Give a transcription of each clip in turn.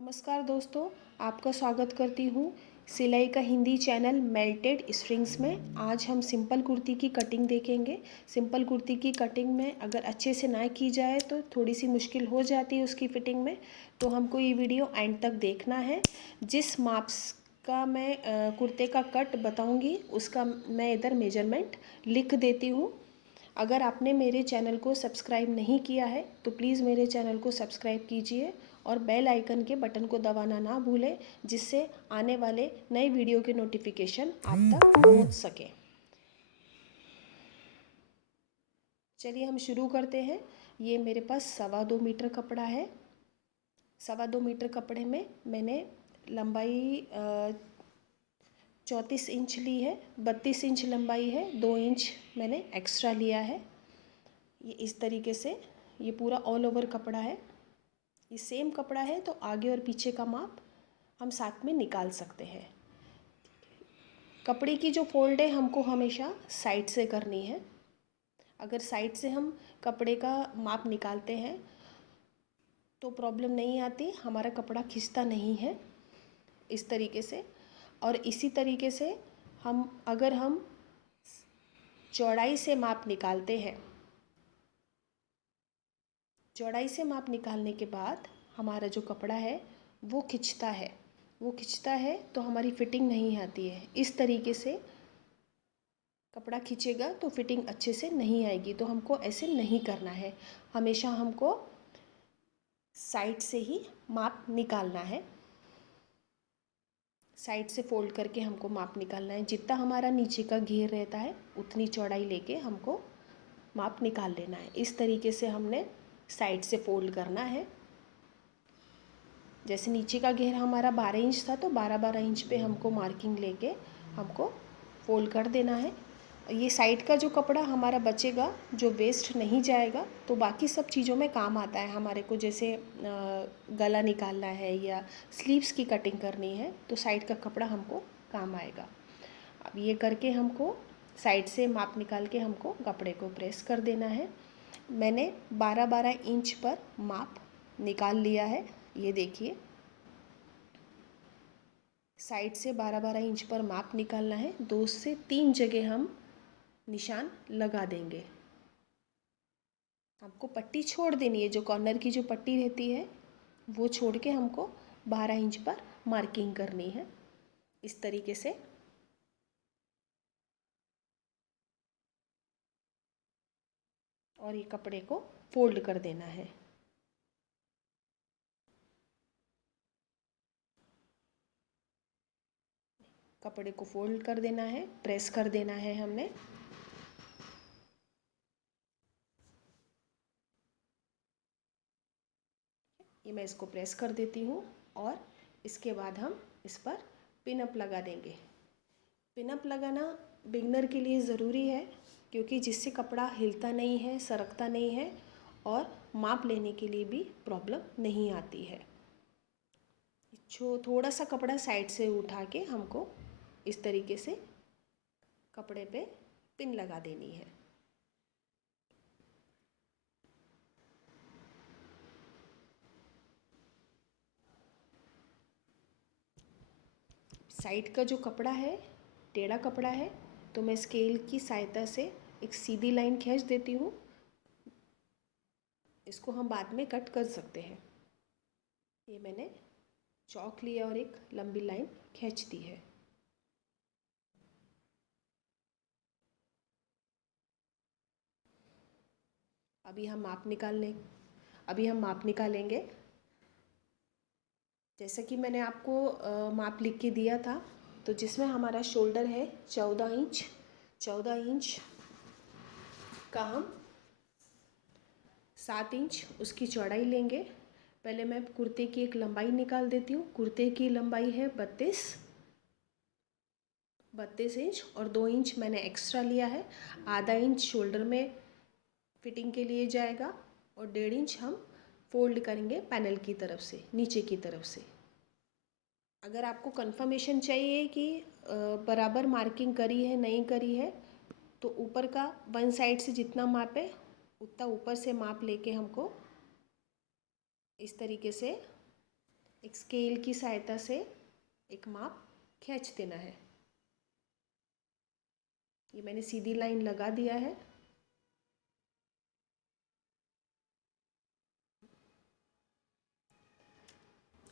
नमस्कार दोस्तों, आपका स्वागत करती हूँ सिलाई का हिंदी चैनल मेल्टेड स्प्रिंग्स में। आज हम सिंपल कुर्ती की कटिंग देखेंगे। सिंपल कुर्ती की कटिंग में अगर अच्छे से ना की जाए तो थोड़ी सी मुश्किल हो जाती है उसकी फ़िटिंग में, तो हमको ये वीडियो एंड तक देखना है। जिस माप का मैं कुर्ते का कट बताऊँगी उसका मैं इधर मेजरमेंट लिख देती हूँ। अगर आपने मेरे चैनल को सब्सक्राइब नहीं किया है तो प्लीज़ मेरे चैनल को सब्सक्राइब कीजिए और बेल आइकन के बटन को दबाना ना भूलें, जिससे आने वाले नए वीडियो के नोटिफिकेशन आप तक पहुंच सके। चलिए हम शुरू करते हैं। ये मेरे पास 2.25 मीटर कपड़ा है। 2.25 मीटर कपड़े में मैंने लंबाई 34 इंच ली है। 32 इंच लंबाई है, 2 इंच मैंने एक्स्ट्रा लिया है। ये इस तरीके से ये पूरा ऑल ओवर कपड़ा है। ये सेम कपड़ा है तो आगे और पीछे का माप हम साथ में निकाल सकते हैं। कपड़े की जो फोल्ड है हमको हमेशा साइड से करनी है। अगर साइड से हम कपड़े का माप निकालते हैं तो प्रॉब्लम नहीं आती, हमारा कपड़ा खिंचता नहीं है इस तरीके से। और इसी तरीके से अगर हम चौड़ाई से माप निकालते हैं, चौड़ाई से माप निकालने के बाद हमारा जो कपड़ा है वो खिंचता है तो हमारी फिटिंग नहीं आती है। इस तरीके से कपड़ा खींचेगा तो फिटिंग अच्छे से नहीं आएगी, तो हमको ऐसे नहीं करना है। हमेशा हमको साइड से ही माप निकालना है। साइड से फोल्ड करके हमको माप निकालना है। जितना हमारा नीचे का घेर रहता है उतनी चौड़ाई लेके हमको माप निकाल लेना है। इस तरीके से हमने साइड से फोल्ड करना है। जैसे नीचे का घेर हमारा 12 इंच था तो 12-12 इंच पे हमको मार्किंग लेके हमको फोल्ड कर देना है। ये साइड का जो कपड़ा हमारा बचेगा, जो वेस्ट नहीं जाएगा, तो बाकी सब चीज़ों में काम आता है हमारे को। जैसे गला निकालना है या स्लीव्स की कटिंग करनी है तो साइड का कपड़ा हमको काम आएगा। अब ये करके हमको साइड से माप निकाल के हमको कपड़े को प्रेस कर देना है। मैंने 12-12 इंच पर माप निकाल लिया है। ये देखिए, साइड से 12-12 इंच पर माप निकालना है। 2 से 3 जगह हम निशान लगा देंगे। हमको पट्टी छोड़ देनी है, जो कॉर्नर की जो पट्टी रहती है वो छोड़ के हमको 12 इंच पर मार्किंग करनी है इस तरीके से। और ये कपड़े को फोल्ड कर देना है। कपड़े को फोल्ड कर देना है, प्रेस कर देना है हमने। ये मैं इसको प्रेस कर देती हूँ और इसके बाद हम इस पर पिन अप लगा देंगे। पिन अप लगाना बिगनर के लिए ज़रूरी है, क्योंकि जिससे कपड़ा हिलता नहीं है, सरकता नहीं है और माप लेने के लिए भी प्रॉब्लम नहीं आती है। थोड़ा सा कपड़ा साइड से उठा के हमको इस तरीके से कपड़े पे पिन लगा देनी है। साइड का जो कपड़ा है टेढ़ा कपड़ा है, तो मैं स्केल की सहायता से एक सीधी लाइन खींच देती हूँ। इसको हम बाद में कट कर सकते हैं। ये मैंने चौक लिया और एक लंबी लाइन खींच दी है। अभी हम माप निकालेंगे। जैसा कि मैंने आपको माप लिख के दिया था, तो जिसमें हमारा शोल्डर है 14 इंच, 14 इंच का हम 7 इंच उसकी चौड़ाई लेंगे। पहले मैं कुर्ते की एक लंबाई निकाल देती हूँ। कुर्ते की लंबाई है 32 इंच और 2 इंच मैंने एक्स्ट्रा लिया है। आधा इंच शोल्डर में फिटिंग के लिए जाएगा और 1.5 इंच हम फोल्ड करेंगे पैनल की तरफ से, नीचे की तरफ से। अगर आपको कंफर्मेशन चाहिए कि बराबर मार्किंग करी है नहीं करी है, तो ऊपर का वन साइड से जितना माप है उतना ऊपर से माप लेके हमको इस तरीके से एक स्केल की सहायता से एक माप खींच देना है। ये मैंने सीधी लाइन लगा दिया है।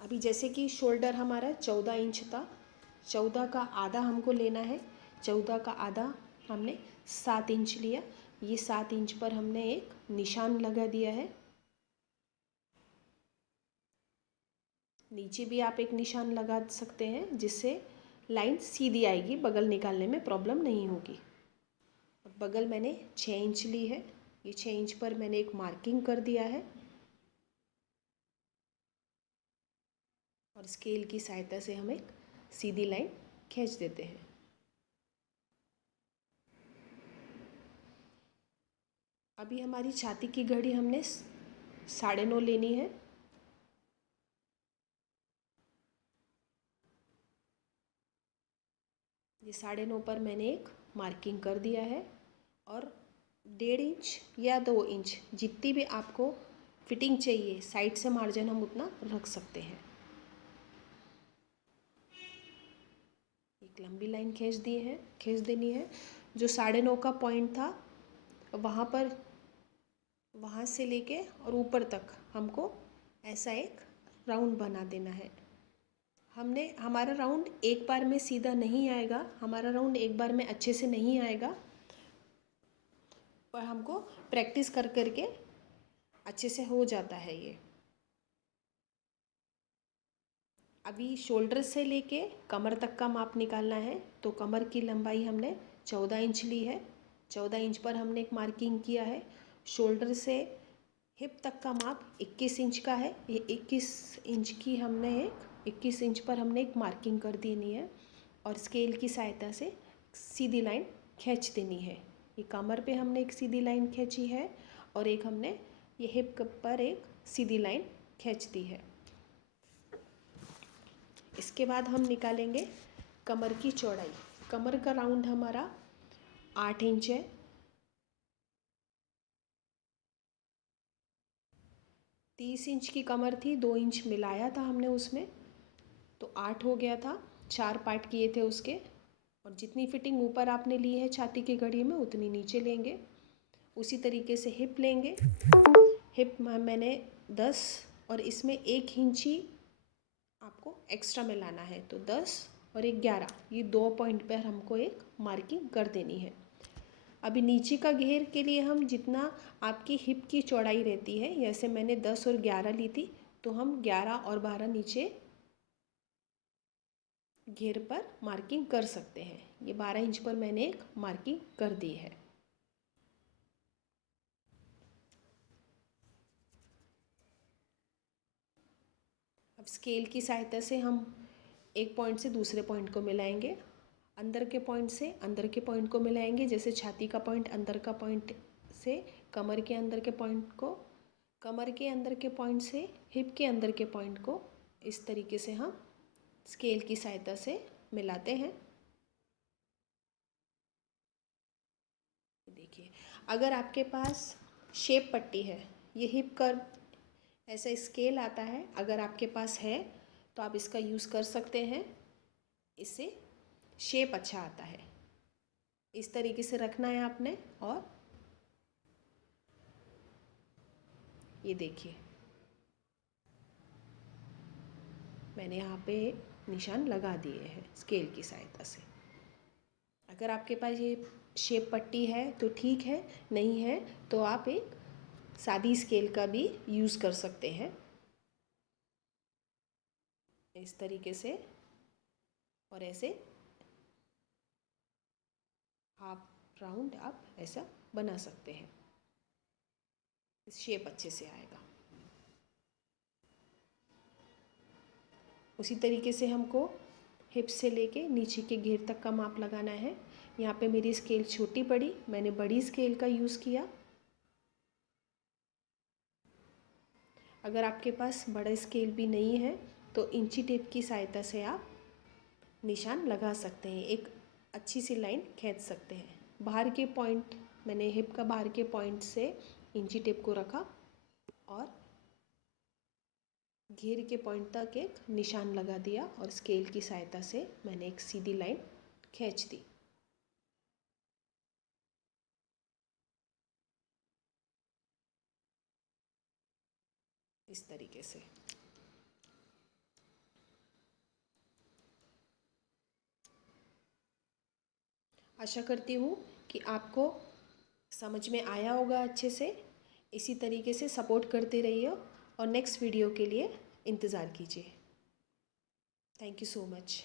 अभी जैसे कि शोल्डर हमारा 14 इंच था, 14 का आधा हमको लेना है। 14 का आधा हमने 7 इंच लिया। ये 7 इंच पर हमने एक निशान लगा दिया है। नीचे भी आप एक निशान लगा सकते हैं, जिससे लाइन सीधी आएगी, बगल निकालने में प्रॉब्लम नहीं होगी। बगल मैंने 6 इंच ली है। ये 6 इंच पर मैंने एक मार्किंग कर दिया है और स्केल की सहायता से हम एक सीधी लाइन खींच देते हैं। अभी हमारी छाती की घड़ी हमने 9.5 लेनी है। ये 9.5 पर मैंने एक मार्किंग कर दिया है और 1.5 इंच या 2 इंच जितनी भी आपको फिटिंग चाहिए, साइड से मार्जिन हम उतना रख सकते हैं। एक लंबी लाइन खींच देनी है। जो 9.5 का पॉइंट था, वहाँ से लेके और ऊपर तक हमको ऐसा एक राउंड बना देना है। हमारा राउंड एक बार में सीधा नहीं आएगा, हमारा राउंड एक बार में अच्छे से नहीं आएगा, पर हमको प्रैक्टिस कर करके अच्छे से हो जाता है ये। अभी शोल्डर से लेके कमर तक का माप निकालना है। तो कमर की लंबाई हमने 14 इंच ली है। 14 इंच पर हमने एक मार्किंग किया है। शोल्डर से हिप तक का माप 21 इंच का है। ये 21 इंच पर हमने एक मार्किंग कर देनी है और स्केल की सहायता से सीधी लाइन खींच देनी है। ये कमर पे हमने एक सीधी लाइन खींची है और एक हमने ये हिप पर एक सीधी लाइन खींच दी है। इसके बाद हम निकालेंगे कमर की चौड़ाई। कमर का राउंड हमारा 8 इंच है। 30 इंच की कमर थी, 2 इंच मिलाया था हमने उसमें, तो 8 हो गया था। 4 पार्ट किए थे उसके, और जितनी फिटिंग ऊपर आपने ली है छाती की घड़ी में, उतनी नीचे लेंगे। उसी तरीके से हिप लेंगे। हिप मैंने 10 और इसमें 1 इंच ही आपको एक्स्ट्रा मिलाना है, तो 10 और एक 11, ये 2 पॉइंट पर हमको एक मार्किंग कर देनी है। अभी नीचे का घेर के लिए हम जितना आपकी हिप की चौड़ाई रहती है, जैसे मैंने 10 और 11 ली थी, तो हम 11 और 12 नीचे घेर पर मार्किंग कर सकते हैं। ये 12 इंच पर मैंने एक मार्किंग कर दी है। अब स्केल की सहायता से हम एक पॉइंट से दूसरे पॉइंट को मिलाएंगे। अंदर के पॉइंट से अंदर के पॉइंट को मिलाएंगे, जैसे छाती का पॉइंट अंदर का पॉइंट से कमर के अंदर के पॉइंट को, कमर के अंदर के पॉइंट से हिप के अंदर के पॉइंट को, इस तरीके से हम स्केल की सहायता से मिलाते हैं। देखिए, अगर आपके पास शेप पट्टी है, ये हिप कर्व ऐसा स्केल आता है, अगर आपके पास है तो आप इसका यूज़ कर सकते हैं। इससे शेप अच्छा आता है। इस तरीके से रखना है आपने, और ये देखिए मैंने यहाँ पे निशान लगा दिए हैं स्केल की सहायता से। अगर आपके पास ये शेप पट्टी है तो ठीक है, नहीं है तो आप एक सादी स्केल का भी यूज़ कर सकते हैं। इस तरीके से, और ऐसे हाफ राउंड आप ऐसा बना सकते हैं। शेप अच्छे से आएगा। उसी तरीके से हमको हिप से लेके नीचे के घेर तक का माप लगाना है। यहाँ पे मेरी स्केल छोटी पड़ी, मैंने बड़ी स्केल का यूज़ किया। अगर आपके पास बड़ा स्केल भी नहीं है तो इंची टेप की सहायता से आप निशान लगा सकते हैं, एक अच्छी सी लाइन खींच सकते हैं। बाहर के पॉइंट, मैंने हिप का बाहर के पॉइंट से इंची टेप को रखा और घेर के पॉइंट तक एक निशान लगा दिया और स्केल की सहायता से मैंने एक सीधी लाइन खींच दी। इस तरीके से। आशा करती हूँ कि आपको समझ में आया होगा अच्छे से। इसी तरीके से सपोर्ट करते रहिए और नेक्स्ट वीडियो के लिए इंतज़ार कीजिए। Thank you so much.